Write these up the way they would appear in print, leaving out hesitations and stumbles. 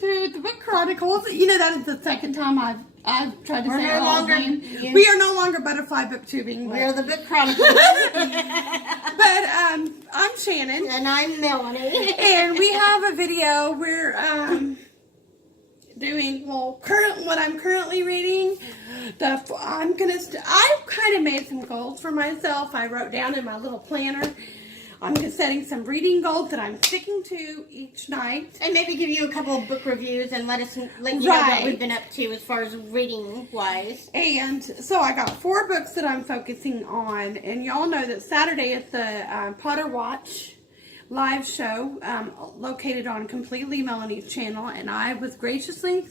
to the Book Chronicles. You know, that is the second time I've tried to say no longer, we are no longer Butterfly Booktubing. We are the Book Chronicles. But I'm Shannon. And I'm Melanie. And we have a video we're doing, what I'm currently reading. I kind of made some goals for myself. I wrote down in my little planner. I'm just setting some reading goals that I'm sticking to each night. And maybe give you a couple of book reviews and let you know what we've been up to as far as reading-wise. And so I got 4 books that I'm focusing on. And y'all know that Saturday is the Potter Watch live show located on Completely Melanie's channel. And I was graciously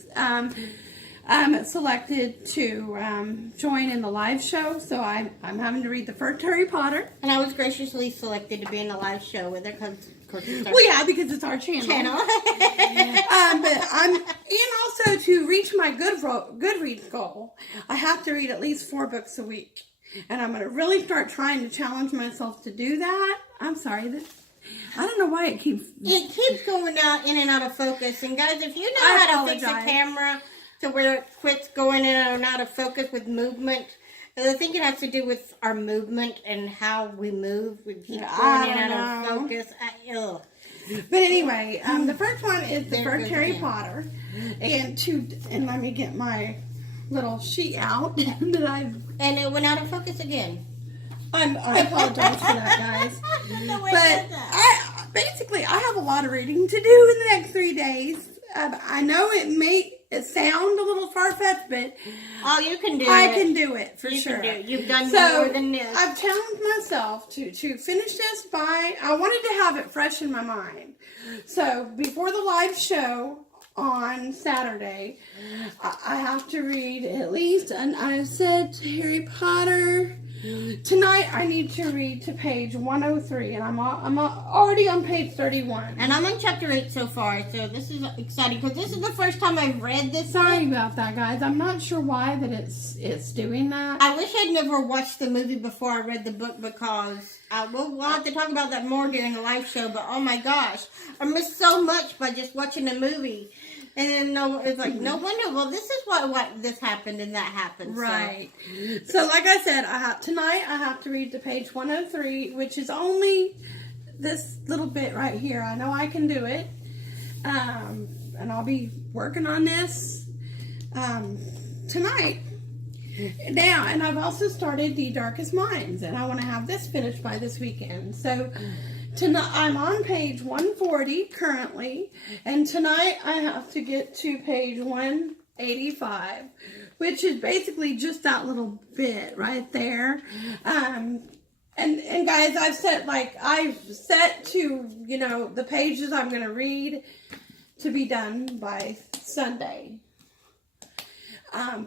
selected to join in the live show, so I'm having to read the first Harry Potter. And I was graciously selected to be in the live show with her because because it's our channel. And also to reach my Goodreads goal, I have to read at least 4 books a week, and I'm going to really start trying to challenge myself to do that. I'm sorry, I don't know why it keeps going out in and out of focus. And guys, if you know how to fix a camera to where it quits going in and out of focus with movement, I think it has to do with our movement and how we move. We keep going in and out of focus. But anyway, the first one is the first Harry Potter, and let me get my little sheet out and it went out of focus again. I apologize for that, guys. But I have a lot of reading to do in the next 3 days. I know it sound a little far-fetched, but you can do I can do it for sure. You've done more than this. I've challenged myself to finish this I wanted to have it fresh in my mind. So before the live show on Saturday, I have to read at least, and I said Harry Potter. Tonight I need to read to page 103, and I'm already on page 31. And I'm on chapter 8 so far, so this is exciting because this is the first time I've read this. Sorry about that, guys. I'm not sure why that it's doing that. I wish I'd never watched the movie before I read the book because we'll have to talk about that more during the live show. But oh my gosh, I missed so much by just watching the movie. And then it's like, no wonder. Well, this is what this happened and that happened. Right. So like I said, tonight I have to read to page 103, which is only this little bit right here. I know I can do it. And I'll be working on this tonight. Now, and I've also started The Darkest Minds, and I want to have this finished by this weekend. So tonight, I'm on page 140 currently, and tonight I have to get to page 185, which is basically just that little bit right there. And guys, I've set to, the pages I'm going to read to be done by Sunday.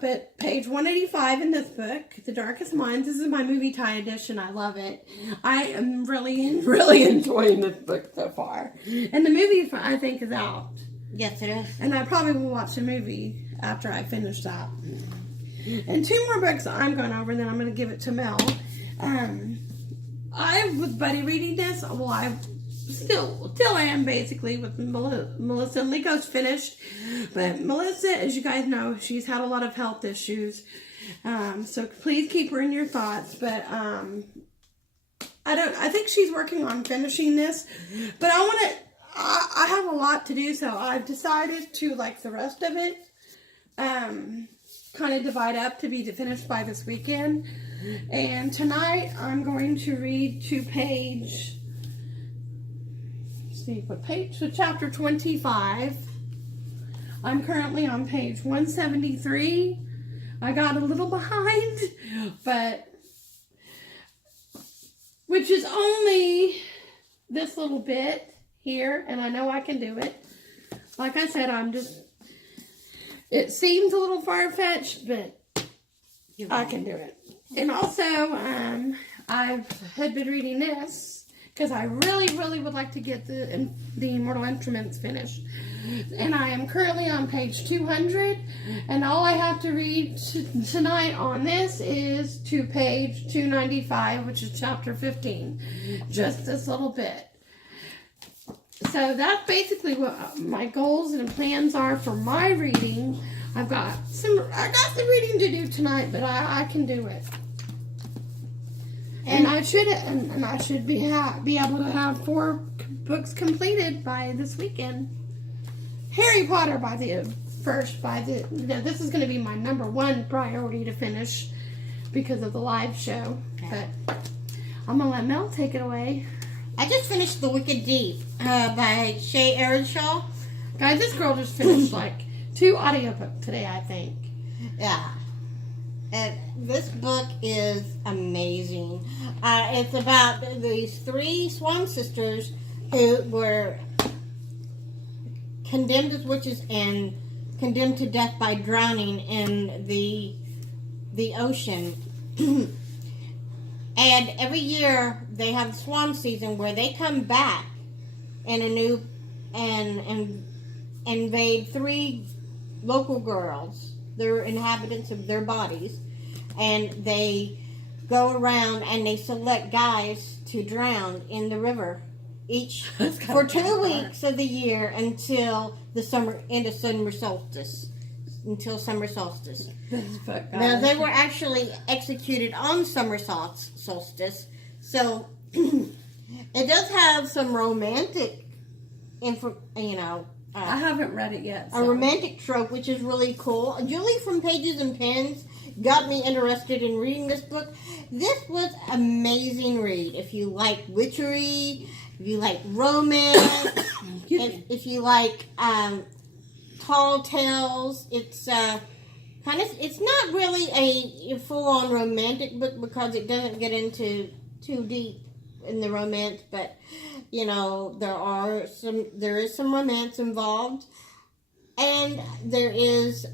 But page 185 in this book, The Darkest Minds, this is my movie tie edition. I love it. I am really, really enjoying this book so far. And the movie, I think, is out. Yes, it is. And I probably will watch the movie after I finish that. And 2 more books I'm going over, and then I'm going to give it to Mel. I was buddy reading this. Well, I still am basically with Melissa and Lico's finished, but Melissa, as you guys know, she's had a lot of health issues, so please keep her in your thoughts. But I think she's working on finishing this, but I have a lot to do, so I've decided to, like the rest of it, kind of divide up to be finished by this weekend. And tonight I'm going to read to page, so chapter 25. I'm currently on page 173. I got a little behind, which is only this little bit here, and I know I can do it. Like I said, it seems a little far-fetched, but I can do it. And also, I had been reading this because I really, really would like to get the Immortal Instruments finished. And I am currently on page 200, and all I have to read tonight on this is to page 295, which is chapter 15. Just this little bit. So that's basically what my goals and plans are for my reading. I got some reading to do tonight, but I can do it. And I should be able to have 4 books completed by this weekend. Harry Potter this is going to be my number 1 priority to finish because of the live show. But I'm going to let Mel take it away. I just finished The Wicked Deep by Shay Earnshaw. Guys, this girl just finished like 2 audiobooks today, I think. Yeah. And this book is amazing. It's about these 3 swan sisters who were condemned as witches and condemned to death by drowning in the ocean. And every year they have the swan season where they come back in a new and invade 3 local girls. They're inhabitants of their bodies, and they go around and they select guys to drown in the river each for 2 weeks of the year until the summer solstice. Now they were actually executed on summer solstice, so it does have some romantic I haven't read it yet. A romantic trope, which is really cool. Julie from Pages and Pens got me interested in reading this book. This was an amazing read. If you like witchery, if you like romance, if you like tall tales, it's it's not really a full-on romantic book because it doesn't get into too deep in the romance, but there is some romance involved, and there is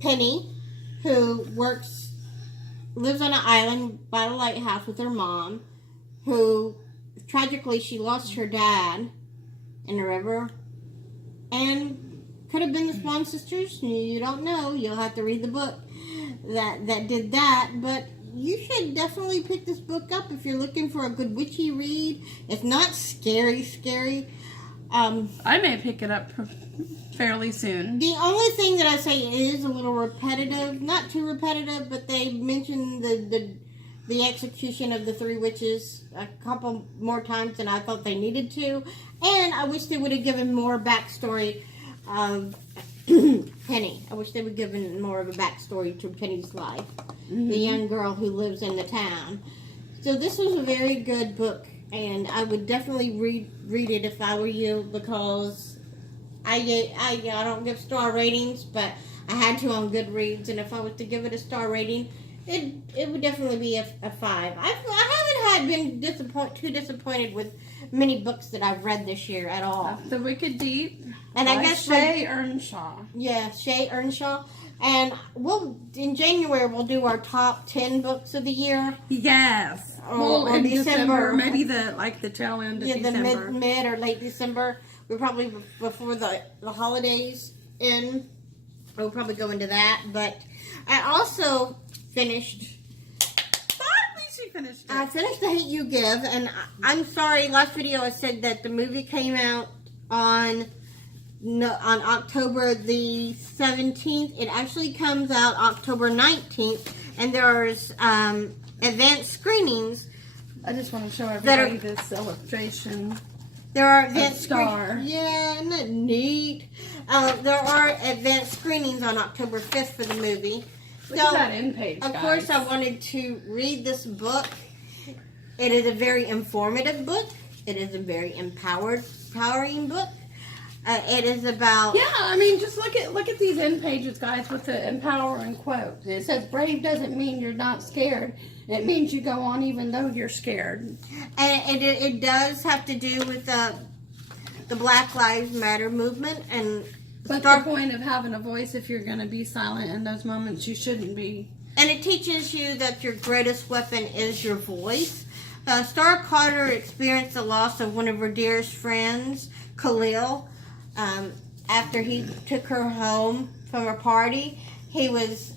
Penny, who lives on an island by the lighthouse with her mom, who tragically she lost her dad in the river, and could have been the Swan Sisters. You don't know. You'll have to read the book that did that, but you should definitely pick this book up if you're looking for a good witchy read. It's not scary. I may pick it up fairly soon. The only thing that I say is a little repetitive, not too repetitive, but they mentioned the execution of the 3 witches a couple more times than I thought they needed to, and I wish they would have given more backstory of Penny. I wish they would have given more of a backstory to Penny's life, the young girl who lives in the town. So this was a very good book, and I would definitely read it if I were you, because I don't give star ratings, but I had to on Goodreads, and if I was to give it a star rating, it would definitely be a 5. I haven't been too disappointed with many books that I've read this year at all. The Wicked Deep. And I guess Shay Earnshaw. Yeah, Shay Earnshaw. And in January we'll do our top 10 books of the year. Yes. Or in December. Maybe the tail end of December. The mid or late December. We're probably before the holidays end. We'll probably go into that. But I also finished. Finally, she finished it. I finished The Hate You Give, and I'm sorry. Last video I said that the movie came out on October the 17th. It actually comes out October 19th, and there's advanced screenings. I just want to show everybody this illustration. There are advanced Star. Yeah, isn't that neat? There are advanced screenings on October 5th for the movie. Look at that end page, Of guys. course, I wanted to read this book. It is a very informative book. It is a very empowering book. It is about... Yeah, I mean, just look at these end pages, guys, with the empowering quote. It says, brave doesn't mean you're not scared. It means you go on even though you're scared. And it does have to do with the Black Lives Matter movement. But the point of having a voice, if you're going to be silent in those moments, you shouldn't be. And it teaches you that your greatest weapon is your voice. Star Carter experienced the loss of one of her dearest friends, Khalil. After he took her home from a party, he was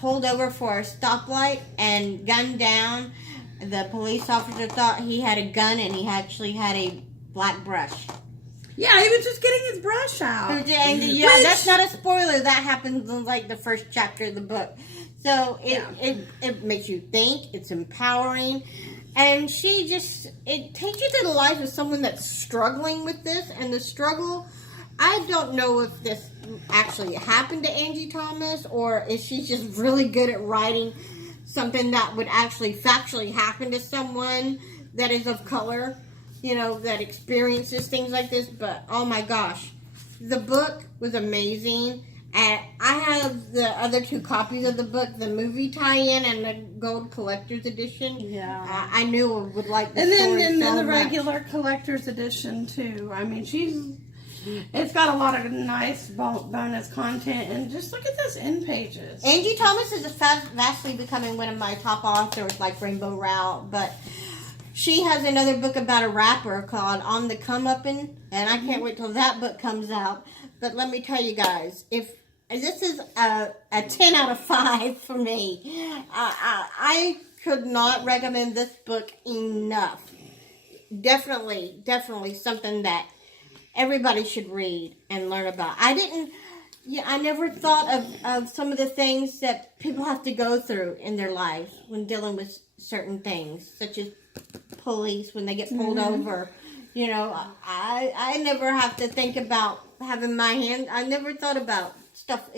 pulled over for a stoplight and gunned down. The police officer thought he had a gun, and he actually had a black brush. Yeah, he was just getting his brush out. And yeah, that's not a spoiler. That happens in like the first chapter of the book. So it makes you think. It's empowering. And it takes you through the life of someone that's struggling with this. And the struggle, I don't know if this actually happened to Angie Thomas or if she's just really good at writing something that would actually factually happen to someone that is of color, that experiences things like this. But oh my gosh, the book was amazing. And I have the other 2 copies of the book, the movie tie-in and the gold collector's edition. Yeah. I knew I would like the and story then so the much. regular collector's edition too. I mean, it's got a lot of nice bonus content, and just look at those end pages. Angie Thomas is vastly becoming one of my top authors, like Rainbow Rowell, but she has another book about a rapper called On the Come Uppin', and I can't wait till that book comes out. But let me tell you guys, this is a 10 out of 5 for me. I could not recommend this book enough. Definitely something that everybody should read and learn about. I never thought of some of the things that people have to go through in their lives when dealing with certain things, such as police when they get pulled over. I never have to think about having my hand. I never thought about stuff.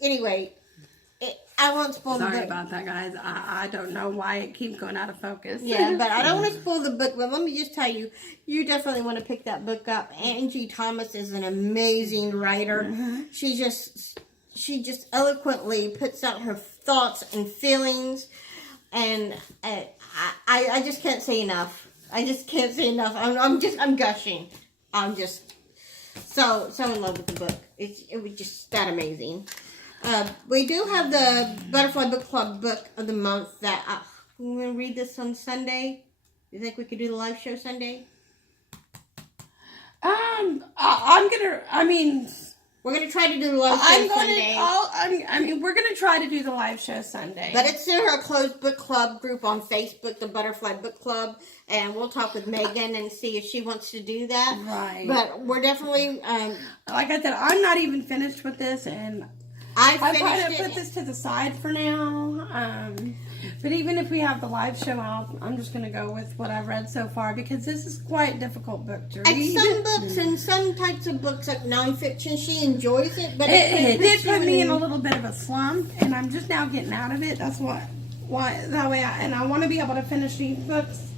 Anyway, I won't spoil the book. Sorry about that, guys. I don't know why it keeps going out of focus. Yeah, but I don't want to spoil the book. But let me just tell you, you definitely want to pick that book up. Angie Thomas is an amazing writer. Mm-hmm. She just eloquently puts out her thoughts and feelings, and I just can't say enough. I just can't say enough. I'm gushing. I'm just so in love with the book. It was just that amazing. We do have the Butterfly Book Club book of the month that we're going to read this on Sunday. You think we could do the live show Sunday? We're going to try to do the live show Sunday. We're going to try to do the live show Sunday. But it's through our closed book club group on Facebook, the Butterfly Book Club, and we'll talk with Megan and see if she wants to do that. Right. But we're definitely... like I said, I'm not even finished with this, and I probably put this to the side for now. But even if we have the live show out, I'm just going to go with what I've read so far, because this is quite a difficult book to read. And some books and some types of books, like nonfiction, she enjoys it. But it did put me in a little bit of a slump, and I'm just now getting out of it. That's why that way. I want to be able to finish these books.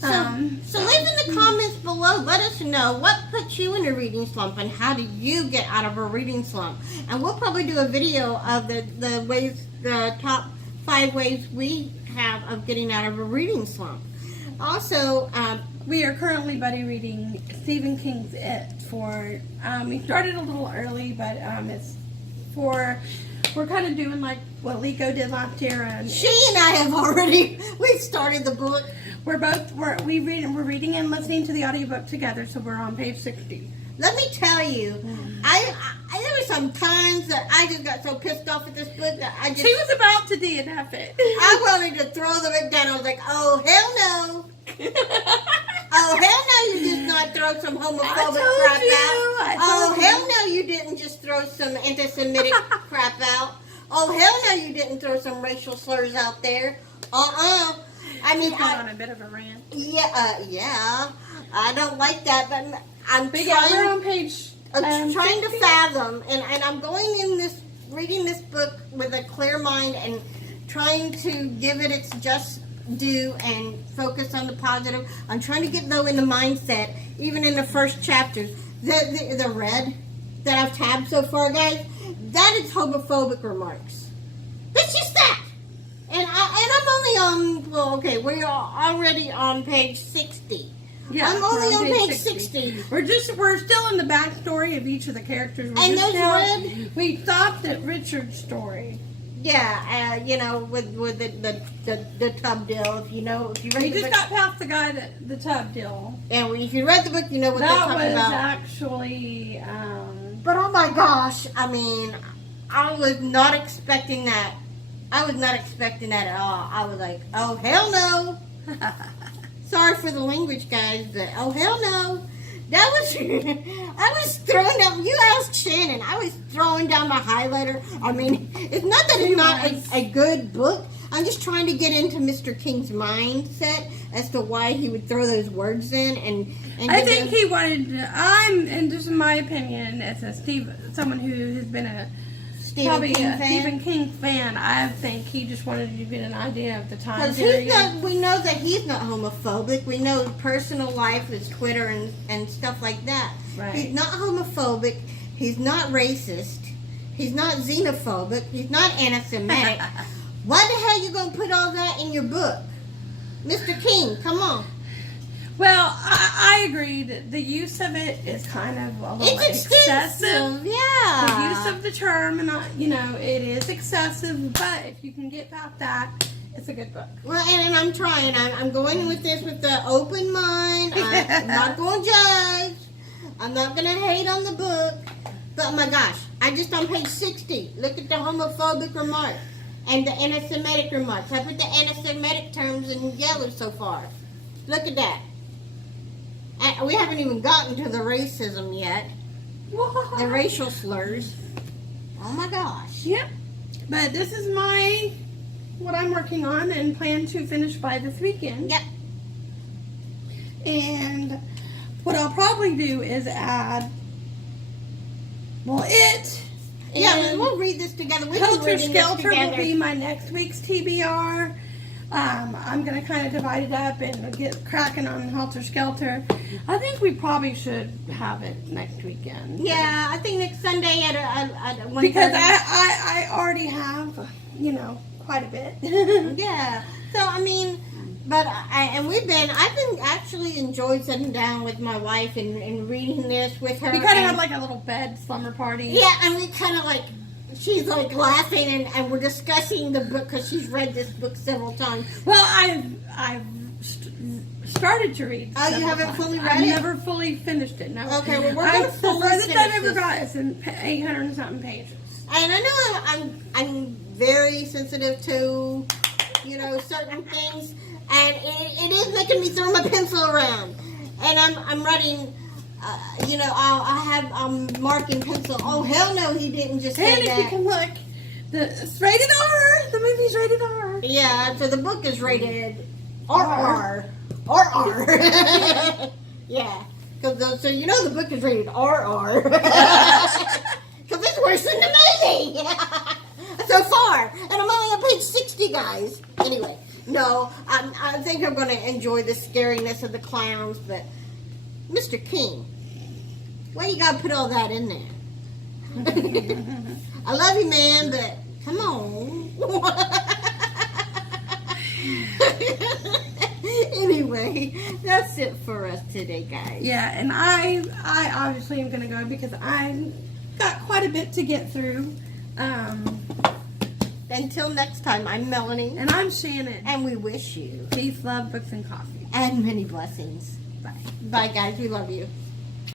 So leave in the comments below. Let us know what put you in a reading slump and how do you get out of a reading slump. And we'll probably do a video of the top 5 ways we have of getting out of a reading slump. Also, we are currently buddy reading Stephen King's It. We started a little early, but we're kind of doing like what Lico did last year. And she and I have we've started the book. We're reading and listening to the audiobook together, so we're on page 60. Let me tell you, there were some times that I just got so pissed off at this book that she was about to DNF it. I wanted to throw the book down. I was like, oh, hell no. Oh, hell no, you did not throw some homophobic crap out. Oh, hell no, you didn't just throw some anti-Semitic crap out. Oh, hell no, you didn't throw some racial slurs out there. I mean, on a bit of a rant. Yeah. I don't like that, but we're on page. I'm trying to fathom, and I'm going in reading this book with a clear mind and trying to give it its just due and focus on the positive. I'm trying to get though in the mindset, even in the first chapters. The red that I've tabbed so far, guys, that is homophobic remarks. That's just that. And I'm only on, we're already on page 60. Yeah, I'm only on page 60. We're still in the backstory of each of the characters. We stopped at Richard's story. Yeah, with the tub deal. If you read we the just book, got past the guy the tub deal. And if you read the book, you know what they're talking about. That was actually. But oh my gosh, I mean, I was not expecting that. I was not expecting that at all. I was like, oh hell no. Sorry for the language, guys, but oh hell no. I was throwing down. You asked Shannon. I was throwing down my highlighter. I mean, it's not that it's not a good book. I'm just trying to get into Mr. King's mindset as to why he would throw those words in. And I think he wanted. And just in my opinion, as someone who has been probably a Stephen King fan, I think he just wanted you to get an idea of the time period. We know that he's not homophobic. We know personal life is Twitter and stuff like that. Right. He's not homophobic. He's not racist. He's not xenophobic. He's not anti-Semitic. Why the hell you gonna put all that in your book? Mr. King, come on. Well, I agree that the use of it is kind of a little excessive. Yeah. The use of the term, and it is excessive, but if you can get past that, it's a good book. Well, and I'm trying. I'm going with this with the open mind. I'm not going to judge. I'm not going to hate on the book. But, oh my gosh, I just on page 60. Look at the homophobic remarks and the anti-Semitic remarks. I put the anti-Semitic terms in yellow so far. Look at that. We haven't even gotten to the racism yet. The racial slurs. Oh my gosh. Yep. But this is what I'm working on and plan to finish by this weekend. Yep. And what I'll probably do is add, Yeah, we'll read this together. Helter Skelter will be my next week's TBR. I'm going to kind of divide it up and get cracking on Helter Skelter. I think we probably should have it next weekend. Yeah, I think next Sunday at 1:30. Because I already have, quite a bit. Yeah. So, I mean, but I've been actually enjoyed sitting down with my wife and reading this with her. We kind of had like a little bed slumber party. Yeah, and we kind of like, she's like laughing and we're discussing the book because she's read this book several times. Well, I've started to read. Oh, you haven't fully read I've it? never fully finished it. No. Okay, well we're gonna fully the furthest finish I've ever this. got is in 800 and something pages. And I know I'm very sensitive to, certain things, and it is making me throw my pencil around. And I'm writing, I'm marking pencil. Oh hell no, he didn't just say And that. if you can look, it's rated R. The movie's rated R. Yeah, so the book is rated RR. RR. Yeah. So the book is rated RR. Because it's worse than the movie. So far. And I'm only on page 60, guys. Anyway, no, I think I'm going to enjoy the scariness of the clowns, but Mr. King, why you got to put all that in there? I love you, man, but come on. Anyway, that's it for us today, guys. Yeah, and I obviously am going to go because I got quite a bit to get through. Until next time, I'm Melanie. And I'm Shannon. And we wish you Peace, love, books, and coffee. and many blessings. Bye. Bye, guys. We love you.